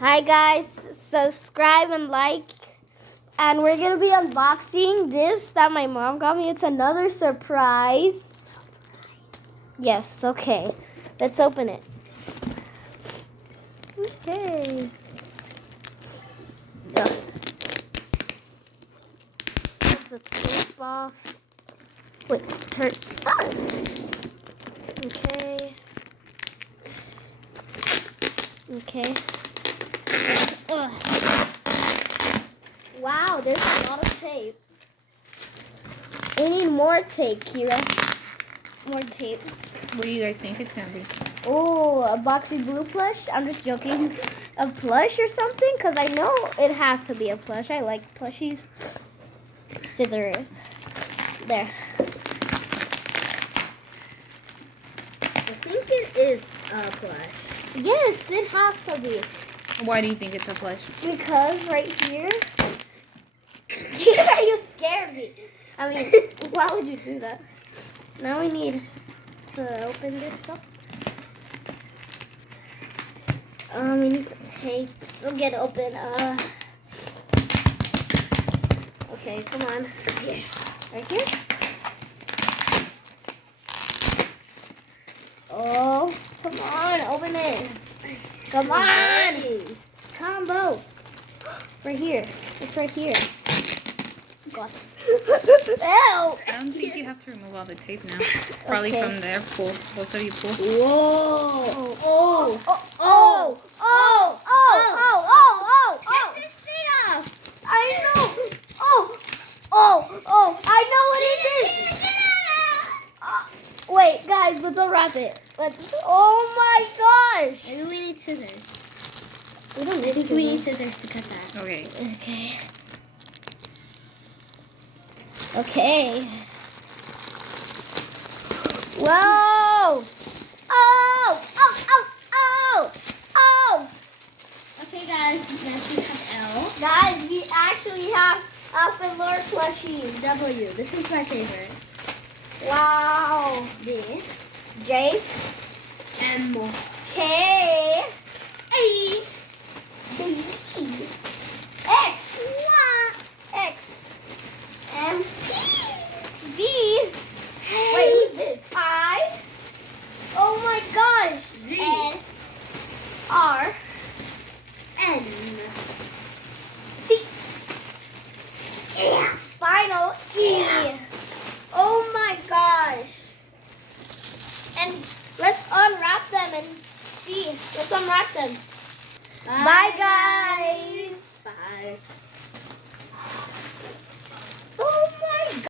Hi guys, subscribe and like. And we're gonna be unboxing this that my mom got me. It's another surprise. Yes, okay. Let's open it. Okay. Ugh. Get the tape off. Wait, turn. Ah! Okay. Okay. Ugh. Wow, there's a lot of tape. We need more tape, Kira. More tape. What do you guys think it's gonna be? Oh, a Boxy Blue plush? I'm just joking. A plush or something? Because I know it has to be a plush. I like plushies. Scissors. There. I think it is a plush. Yes, it has to be. Why do you think it's a plush? Because right here. You scared me. I mean, why would you do that? Now we need to open this up. We need to take. We'll get it open. Okay, come on. Here. Right here. Oh, come on, open it. Come on. Combo. Right here. It's right here. Got this. Ew. I don't think you have to remove all the tape now. Probably Okay. from there. Pull. Both of you pull. Whoa! Oh, oh, oh, oh. Get this thing off! I know. Oh, I know what it is. Wait, guys, let's unwrap it. Oh my gosh. Maybe we need scissors. We don't I need think we need scissors. scissors to cut that. Okay. Okay. Okay. Whoa! Oh! Okay, guys, next we have L. Guys, we actually have Alpha Lord plushies. W. This is my favorite. Wow. D. J, M. K, A. B, X, Y. X, M, Z. Wait, who's this? I. Oh my gosh. Z. S, R, N. C. Yeah. Final E. Oh my gosh. And let's unwrap them and see. Let's unwrap them. Bye guys.